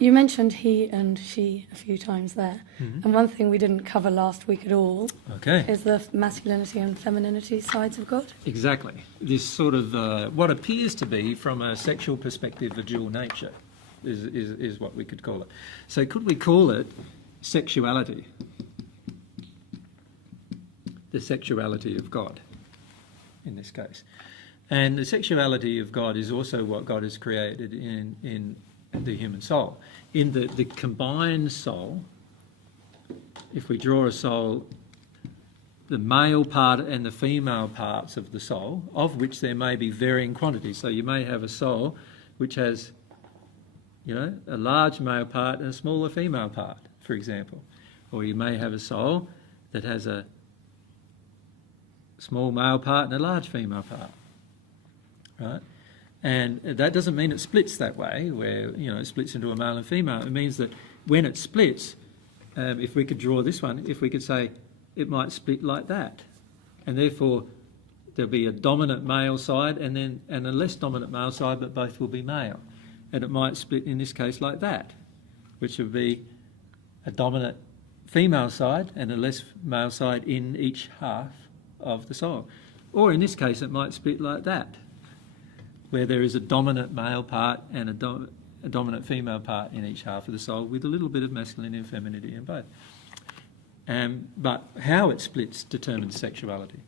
You mentioned he and she a few times there, Mm-hmm. and one thing we didn't cover last week at all Okay. is the masculinity and femininity sides of God. Exactly. This sort of what appears to be, from a sexual perspective, a dual nature is what we could call it. So could we call it sexuality? The sexuality of God, in this case. And the sexuality of God is also what God has created in the human soul. In the combined soul, if we draw a soul, the male part and the female parts of the soul, of which there may be varying quantities. So you may have a soul which has, a large male part and a smaller female part, for example. Or you may have a soul that has a small male part and a large female part, right? And that doesn't mean it splits that way, where, it splits into a male and female. It means that when it splits, if we could draw this one, if we could say it might split like that, and therefore there'll be a dominant male side and a less dominant male side, but both will be male. And it might split in this case like that, which would be a dominant female side and a less male side in each half of the soul. Or in this case, it might split like that, where there is a dominant male part and a dominant female part in each half of the soul, with a little bit of masculinity and femininity in both. But how it splits determines sexuality.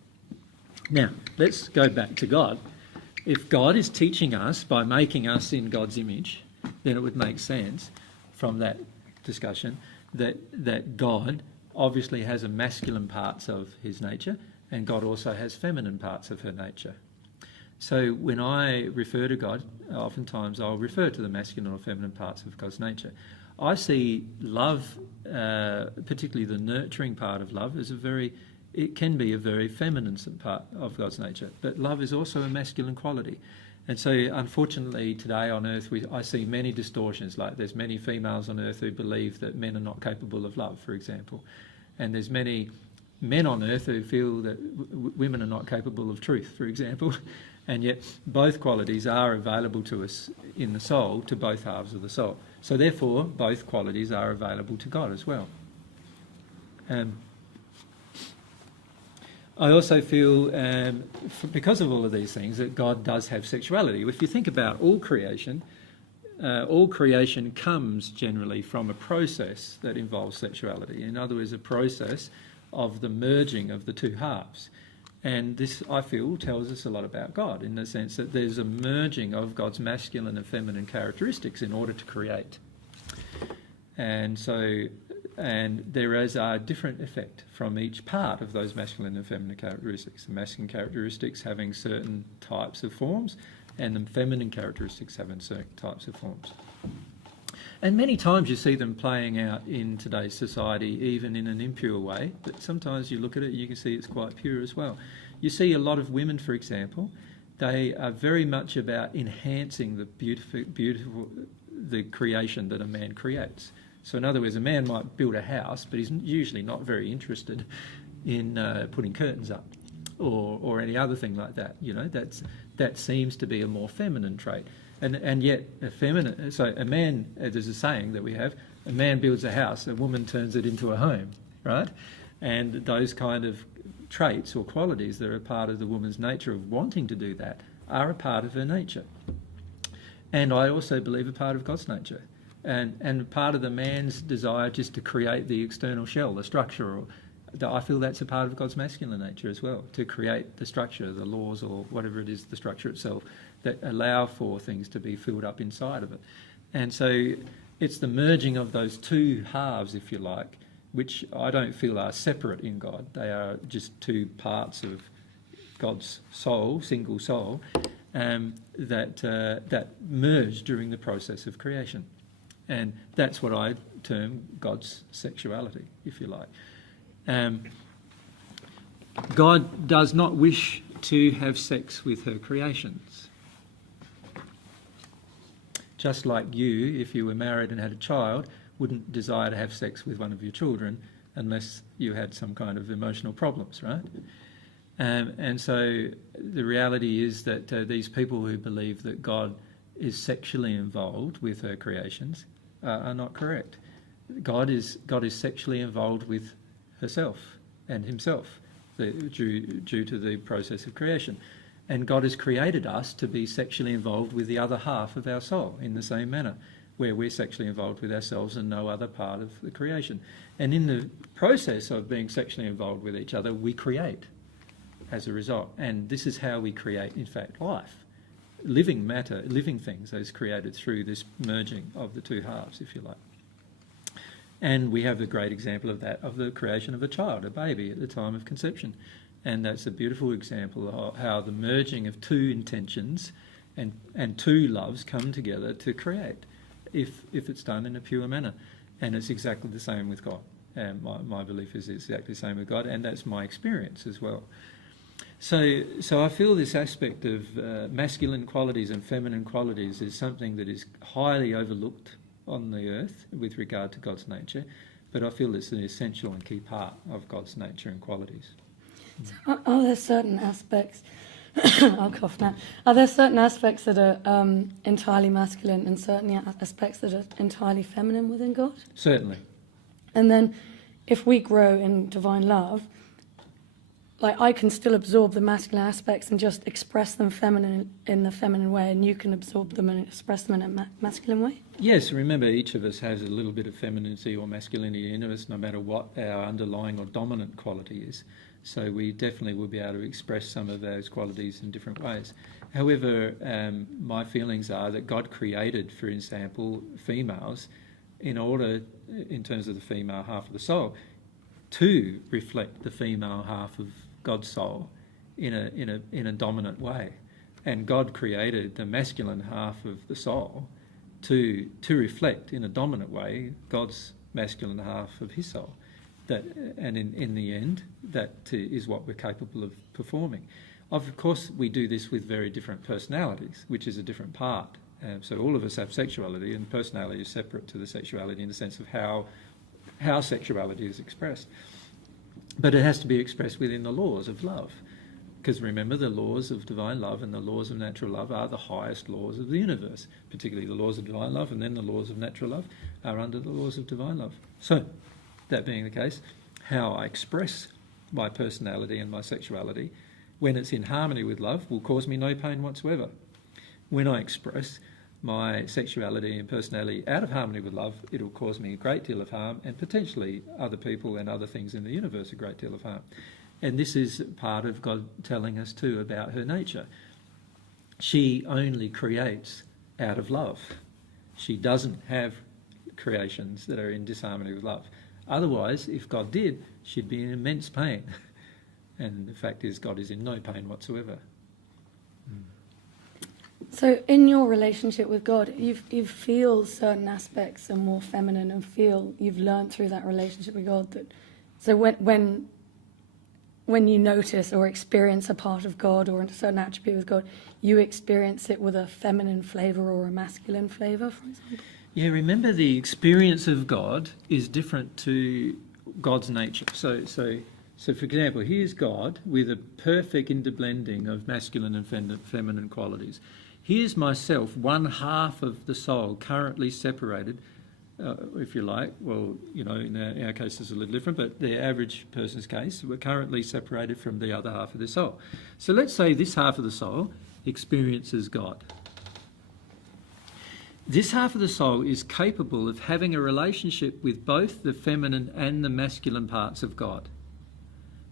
Now, let's go back to God. If God is teaching us by making us in God's image, then it would make sense from that discussion that God obviously has a masculine parts of his nature, and God also has feminine parts of her nature. So when I refer to God, oftentimes I'll refer to the masculine or feminine parts of God's nature. I see love, particularly the nurturing part of love, as it can be a very feminine part of God's nature. But love is also a masculine quality. And so unfortunately today on earth I see many distortions, like there's many females on earth who believe that men are not capable of love, for example. And there's many men on earth who feel that women are not capable of truth, for example. And yet both qualities are available to us in the soul, to both halves of the soul. So therefore, both qualities are available to God as well. I also feel, because of all of these things, that God does have sexuality. If you think about all creation comes generally from a process that involves sexuality. In other words, a process of the merging of the two halves. And this, I feel, tells us a lot about God, in the sense that there's a merging of God's masculine and feminine characteristics in order to create. And there is a different effect from each part of those masculine and feminine characteristics. The masculine characteristics having certain types of forms, and the feminine characteristics having certain types of forms. And many times you see them playing out in today's society, even in an impure way, but sometimes you look at it and you can see it's quite pure as well. You see a lot of women, for example, they are very much about enhancing the beautiful the creation that a man creates. So in other words, a man might build a house, but he's usually not very interested in putting curtains up or any other thing like that. That seems to be a more feminine trait. And yet a man, there's a saying that we have, a man builds a house, a woman turns it into a home, right? And those kind of traits or qualities that are a part of the woman's nature of wanting to do that are a part of her nature. And I also believe a part of God's nature. And part of the man's desire just to create the external shell, the structure, I feel that's a part of God's masculine nature as well, to create the structure, the laws, or whatever it is, the structure itself, that allow for things to be filled up inside of it. And so it's the merging of those two halves, if you like, which I don't feel are separate in God. They are just two parts of God's soul, single soul, that merge during the process of creation. And that's what I term God's sexuality, if you like. God does not wish to have sex with her creations. Just like you, if you were married and had a child, wouldn't desire to have sex with one of your children unless you had some kind of emotional problems, right? And so the reality is that these people who believe that God is sexually involved with her creations are not correct. God is sexually involved with herself and himself due to the process of creation. And God has created us to be sexually involved with the other half of our soul in the same manner, where we're sexually involved with ourselves and no other part of the creation. And in the process of being sexually involved with each other, we create as a result. And this is how we create, in fact, life. Living matter, living things is created through this merging of the two halves, if you like. And we have a great example of that, of the creation of a child, a baby, at the time of conception. And that's a beautiful example of how the merging of two intentions and two loves come together to create, if it's done in a pure manner. And it's exactly the same with God. And my belief is it's exactly the same with God, and that's my experience as well. So I feel this aspect of masculine qualities and feminine qualities is something that is highly overlooked on the earth with regard to God's nature, but I feel it's an essential and key part of God's nature and qualities. So are there certain aspects, I'll cough now, are there certain aspects that are entirely masculine and certain aspects that are entirely feminine within God? Certainly. And then if we grow in divine love, like I can still absorb the masculine aspects and just express them feminine in the feminine way, and you can absorb them and express them in a masculine way? Yes, remember each of us has a little bit of femininity or masculinity in us, no matter what our underlying or dominant quality is. So we definitely will be able to express some of those qualities in different ways. However, my feelings are that God created, for example, females in order, in terms of the female half of the soul, to reflect the female half of God's soul in a dominant way. And God created the masculine half of the soul to reflect in a dominant way God's masculine half of his soul. And in the end, that is what we're capable of performing. Of course, we do this with very different personalities, which is a different part. So all of us have sexuality, and personality is separate to the sexuality in the sense of how sexuality is expressed. But it has to be expressed within the laws of love. Because remember, the laws of divine love and the laws of natural love are the highest laws of the universe. Particularly the laws of divine love and then the laws of natural love are under the laws of divine love. So, that being the case, how I express my personality and my sexuality, when it's in harmony with love, will cause me no pain whatsoever. When I express my sexuality and personality out of harmony with love, it'll cause me a great deal of harm, and potentially other people and other things in the universe a great deal of harm. And this is part of God telling us too about her nature. She only creates out of love. She doesn't have creations that are in disharmony with love. Otherwise, if God did, she'd be in immense pain. And the fact is, God is in no pain whatsoever. So in your relationship with God, you feel certain aspects are more feminine, and feel you've learned through that relationship with God that, so when you notice or experience a part of God or a certain attribute with God, you experience it with a feminine flavour or a masculine flavour, for example? Yeah, remember the experience of God is different to God's nature. So for example, here's God with a perfect interblending of masculine and feminine qualities. Here's myself, one half of the soul, currently separated, if you like. Well, you know, in our case it's a little different, but the average person's case, we're currently separated from the other half of the soul. So let's say this half of the soul experiences God. This half of the soul is capable of having a relationship with both the feminine and the masculine parts of God.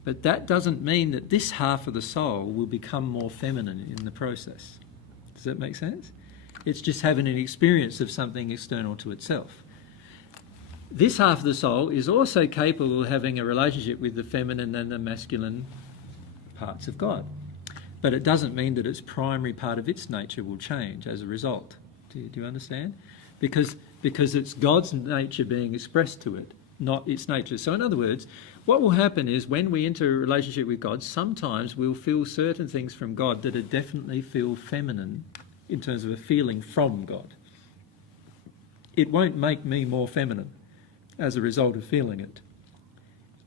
But that doesn't mean that this half of the soul will become more feminine in the process. Does that make sense? It's just having an experience of something external to itself. This half of the soul is also capable of having a relationship with the feminine and the masculine parts of God. But it doesn't mean that its primary part of its nature will change as a result. Do you understand? Because it's God's nature being expressed to it, not its nature. So in other words, what will happen is when we enter a relationship with God, sometimes we'll feel certain things from God that are definitely feel feminine in terms of a feeling from God. It won't make me more feminine as a result of feeling it.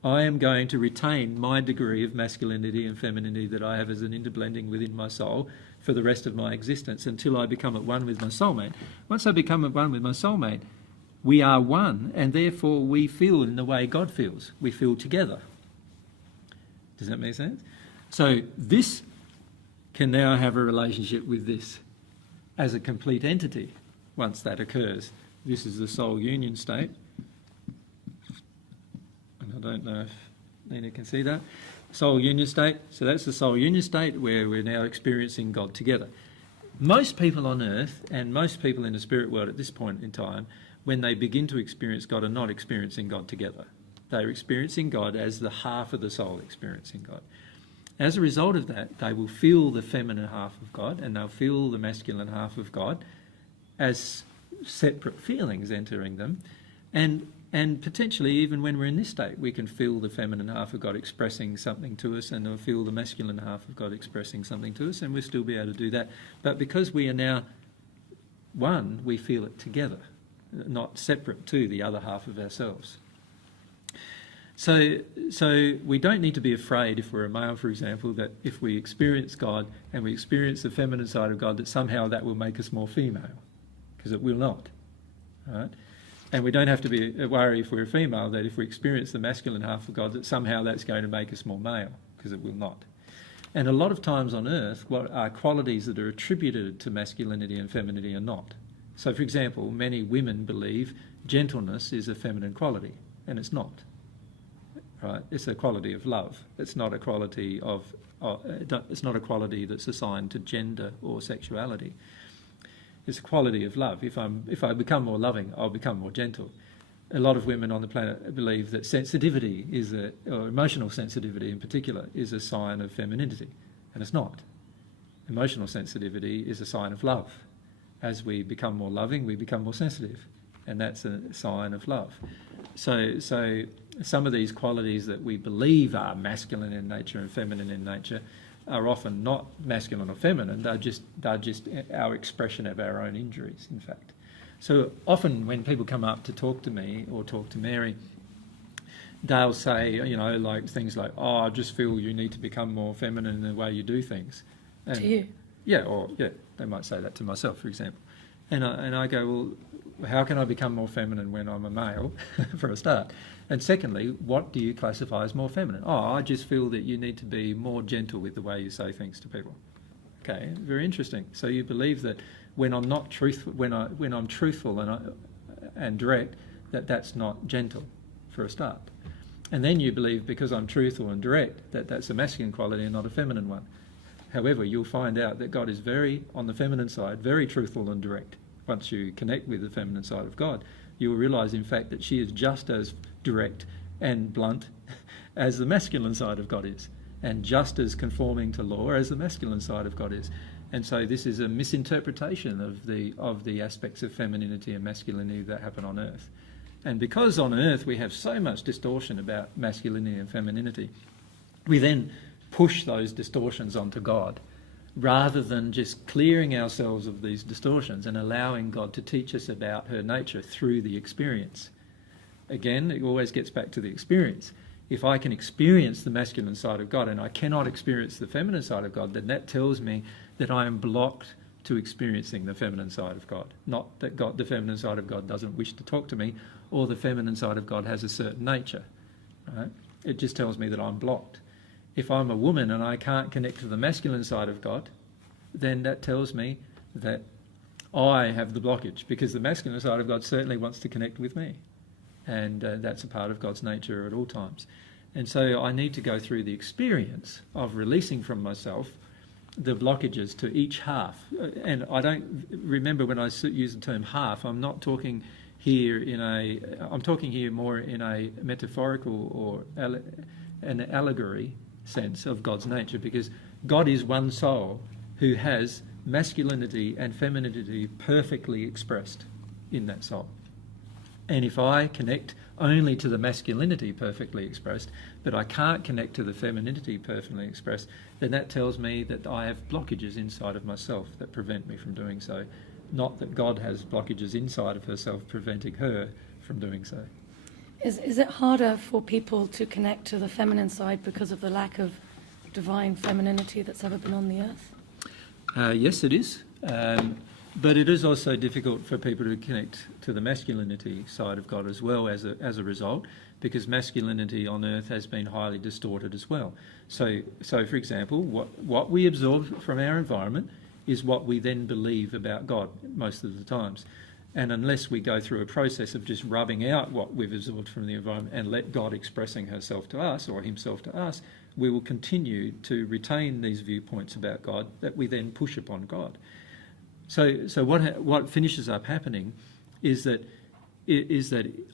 I am going to retain my degree of masculinity and femininity that I have as an interblending within my soul for the rest of my existence until I become at one with my soulmate. Once I become at one with my soulmate, we are one, and therefore we feel in the way God feels. We feel together. Does that make sense? So this can now have a relationship with this as a complete entity once that occurs. This is the soul union state. And I don't know if Nina can see that. Soul union state. So that's the soul union state where we're now experiencing God together. Most people on earth and most people in the spirit world at this point in time, when they begin to experience God, are not experiencing God together. They're experiencing God as the half of the soul experiencing God. As a result of that, they will feel the feminine half of God and they'll feel the masculine half of God as separate feelings entering them. And potentially, even when we're in this state, we can feel the feminine half of God expressing something to us and we'll feel the masculine half of God expressing something to us, and we'll still be able to do that. But because we are now one, we feel it together, not separate to the other half of ourselves. So we don't need to be afraid, if we're a male, for example, that if we experience God and we experience the feminine side of God, that somehow that will make us more female, because it will not. Right? And we don't have to be worried if we're a female that if we experience the masculine half of God, that somehow that's going to make us more male, because it will not. And a lot of times on earth, what are qualities that are attributed to masculinity and femininity are not. So, for example, many women believe gentleness is a feminine quality, and it's not. Right? It's a quality of love. It's not a quality it's not a quality that's assigned to gender or sexuality. It's a quality of love. If I become more loving, I'll become more gentle. A lot of women on the planet believe that sensitivity or emotional sensitivity in particular, is a sign of femininity, and it's not. Emotional sensitivity is a sign of love. As we become more loving, we become more sensitive, and that's a sign of love. So some of these qualities that we believe are masculine in nature and feminine in nature are often not masculine or feminine. They're just our expression of our own injuries, in fact. So often when people come up to talk to me or talk to Mary, they'll say, like things like, "Oh, I just feel you need to become more feminine in the way you do things." And, To you? Yeah, they might say that to myself, for example. And I go, well, how can I become more feminine when I'm a male, for a start? And secondly, what do you classify as more feminine? Oh, I just feel that you need to be more gentle with the way you say things to people. Okay, very interesting. So you believe that when I'm not truthful, when I'm truthful and direct, that's not gentle, for a start. And then you believe because I'm truthful and direct that's a masculine quality and not a feminine one. However, you'll find out that God is on the feminine side, very truthful and direct. Once you connect with the feminine side of God, you will realise, in fact, that she is just as direct and blunt as the masculine side of God is, and just as conforming to law as the masculine side of God is. And so this is a misinterpretation of the aspects of femininity and masculinity that happen on earth. And because on earth we have so much distortion about masculinity and femininity, we then push those distortions onto God, rather than just clearing ourselves of these distortions and allowing God to teach us about her nature through the experience. Again, it always gets back to the experience. If I can experience the masculine side of God and I cannot experience the feminine side of God, then that tells me that I am blocked to experiencing the feminine side of God. Not that the feminine side of God doesn't wish to talk to me, or the feminine side of God has a certain nature. Right? It just tells me that I'm blocked. If I'm a woman and I can't connect to the masculine side of God, then that tells me that I have the blockage, because the masculine side of God certainly wants to connect with me. And that's a part of God's nature at all times. And so I need to go through the experience of releasing from myself the blockages to each half. And I don't remember, when I use the term half, I'm not talking here I'm talking here more in a metaphorical or an allegory sense of God's nature, because God is one soul who has masculinity and femininity perfectly expressed in that soul. And if I connect only to the masculinity perfectly expressed, but I can't connect to the femininity perfectly expressed, then that tells me that I have blockages inside of myself that prevent me from doing so. Not that God has blockages inside of herself preventing her from doing so. Is it harder for people to connect to the feminine side because of the lack of divine femininity that's ever been on the earth? Yes, it is. But it is also difficult for people to connect to the masculinity side of God as well as a result, because masculinity on earth has been highly distorted as well. So for example, what we absorb from our environment is what we then believe about God most of the times. And unless we go through a process of just rubbing out what we've absorbed from the environment and let God expressing herself to us or himself to us, we will continue to retain these viewpoints about God that we then push upon God. So what finishes up happening is that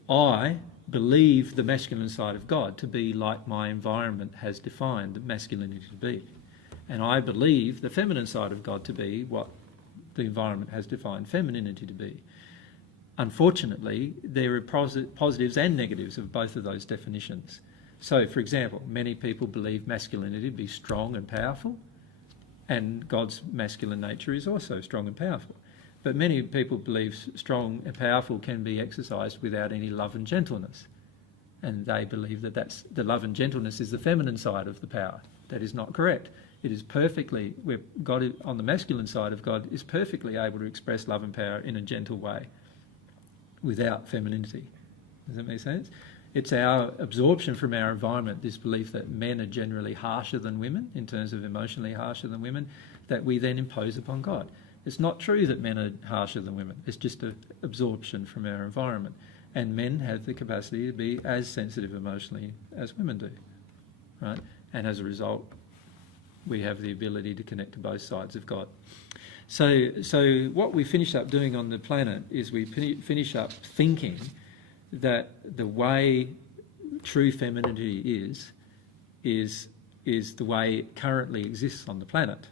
I believe the masculine side of God to be like my environment has defined masculinity to be. And I believe the feminine side of God to be what the environment has defined femininity to be. Unfortunately, there are positives and negatives of both of those definitions. So, for example, many people believe masculinity to be strong and powerful, and God's masculine nature is also strong and powerful. But many people believe strong and powerful can be exercised without any love and gentleness. And they believe that the love and gentleness is the feminine side of the power. That is not correct. It is perfectly, where God on the masculine side of God is perfectly able to express love and power in a gentle way without femininity. Does that make sense? It's our absorption from our environment, this belief that men are generally harsher than women, in terms of emotionally harsher than women, that we then impose upon God. It's not true that men are harsher than women. It's just an absorption from our environment. And men have the capacity to be as sensitive emotionally as women do, right? And as a result, we have the ability to connect to both sides of God. So what we finish up doing on the planet is we finish up thinking that the way true femininity is the way it currently exists on the planet,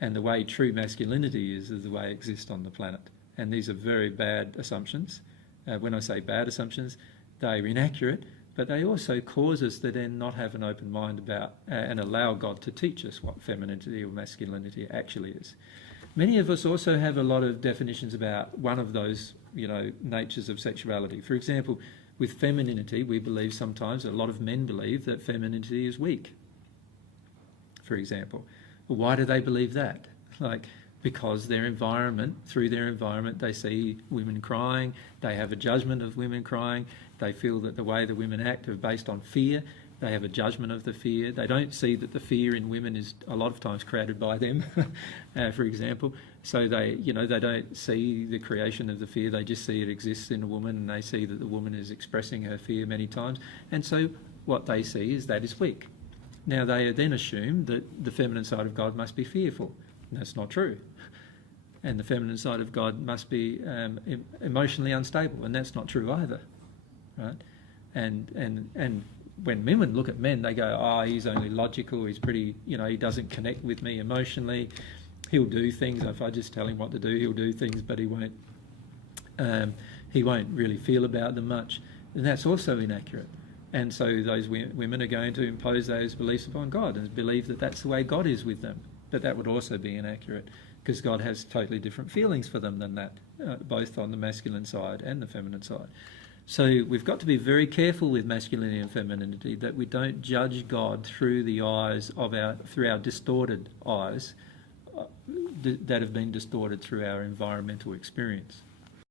and the way true masculinity is the way it exists on the planet. And these are very bad assumptions. When I say bad assumptions, they're inaccurate, but they also cause us to then not have an open mind about and allow God to teach us what femininity or masculinity actually is. Many of us also have a lot of definitions about one of those, natures of sexuality. For example, with femininity, we believe sometimes, a lot of men believe that femininity is weak, for example. Well, why do they believe that? Because through their environment, they see women crying, they have a judgment of women crying, they feel that the way the women act are based on fear, they have a judgment of the fear. They don't see that the fear in women is a lot of times created by them, for example. So they don't see the creation of the fear, they just see it exists in a woman, and they see that the woman is expressing her fear many times. And so what they see is that is weak. Now they then assume that the feminine side of God must be fearful. And that's not true. And the feminine side of God must be emotionally unstable, and that's not true either, right? And when women look at men, they go, he's only logical, he's pretty, he doesn't connect with me emotionally, he'll do things, if I just tell him what to do, he'll do things, but he won't really feel about them much. And that's also inaccurate. And so those women are going to impose those beliefs upon God and believe that that's the way God is with them. But that would also be inaccurate, because God has totally different feelings for them than that, both on the masculine side and the feminine side. So we've got to be very careful with masculinity and femininity, that we don't judge God through the eyes of through our distorted eyes that have been distorted through our environmental experience.